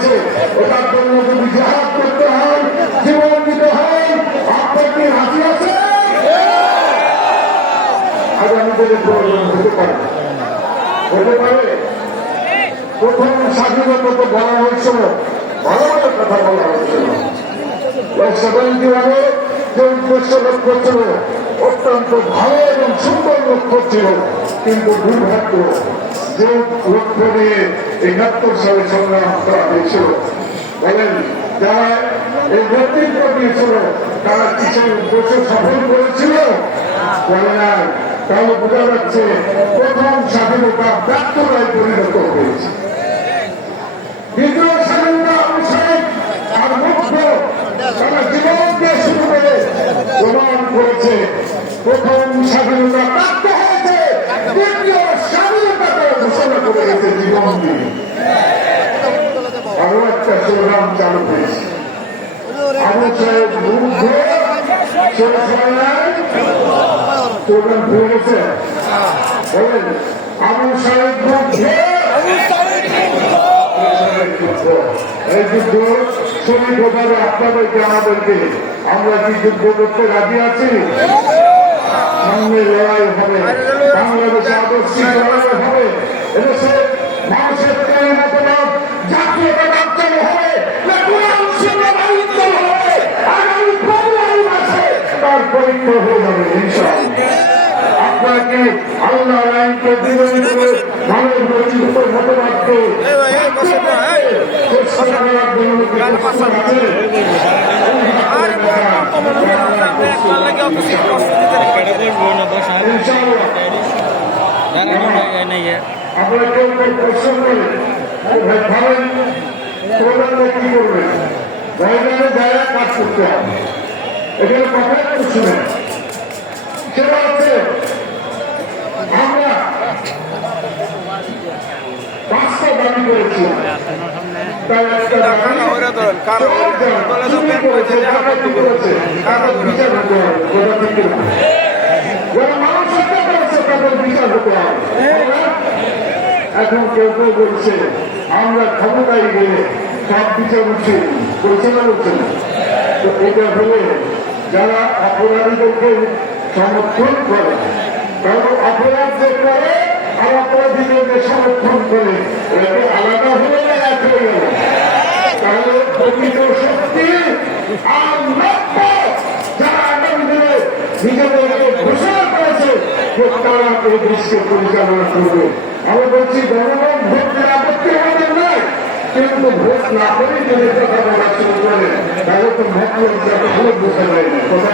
হয়েছে ওটার জন্য যদি জাহাজ করতে হয়, জীবন দিতে হয়, আপনার কি হাসি আছে? আগামী দিনে প্রয়োজন হতে পারে। হতে পারে। প্রথম স্বাধীনতা তো বলা হয়েছিল। ভালো ভালো কথা বলা হয়েছিল। সেভেন্টি ওয়ানে যে উদ্দেশ্য লক্ষ্য অত্যন্ত ভালো এবং সুন্দর লক্ষ্য ছিল। কিন্তু দুর্ভাগ্য যে লক্ষ্য নিয়ে একাত্তর সালে সংগ্রাম করা হয়েছিল। বলেন, যারা এই নেতৃত্ব দিয়েছিল, তারা কিছু উদ্দেশ্য সফল করেছিল? তাহলে বোঝা যাচ্ছে প্রথম স্বাধীনতা ব্যর্থরায় পরিণত হয়েছে। দ্বিতীয় স্বাধীনতা অনুসারে আর মুক্ত তারা জীবন দিয়ে শুরু করে প্রমাণ করেছে, প্রথম স্বাধীনতা প্রাপ্ত হয়েছে, দ্বিতীয় ঘোষণা করে গেছে জীবন আরও একটা স্লোগান চালু হয়েছে। হয় আপনাদেরকে আমরা কি যুদ্ধ করতে রাজি আছি? সামনে লড়াই হবে। বাংলাদেশে আদর্শিক লড়াই হবে। তার পরীক্ষা হয়ে যাবে ইনশাআল্লাহ আপনাকে আল্লাহ আইনকে দিবেন করে ভালো পরিচিত মতবাদকে চেষ্টা করার জন্য আর কমানো যাচ্ছে আপনি একবার লাগে অত সিট কষ্ট দিতে ইনশাআল্লাহ নেই আপনারা কেউ কেউ প্রশ্ন করেন ভাই ভাবেন প্রধানরা কি করবেন ময়দানে যায় কাজ করতে হবে এখানে কথা কিছু নেই সেটা হচ্ছে আমরা পাঁচটা দাবি করেছিলাম তার একটা দাবি ওরা ধরেন কারও বলে তো ব্যাংক হয়েছে ডাকাতি করেছে, তাদের বিচার হতে হবে। কথা ঠিক না করেছে এখন কেউ কেউ বলছে, আমরা ক্ষমতায় গেলে সব বিচার উচিত বলছে না বলছে না। তো এটা হলে যারা অপরাধীদেরকে সমর্থন করে কারণ অপরাধ করে, আর অপরাধীদেরকে সমর্থন করে, এটাকে আলাদা হয়ে না তাহলে প্রকৃত শক্তি নিজেদেরকে ঘোষণা করেছে তারা এই দেশকে পরিচালনা করবে। আমি বলছি, জনগণ ভোট আপত্তি কিন্তু ভোট না করে তিনি কথা বলা শুরু করে তাহলে তো ভোট ভোট না কথা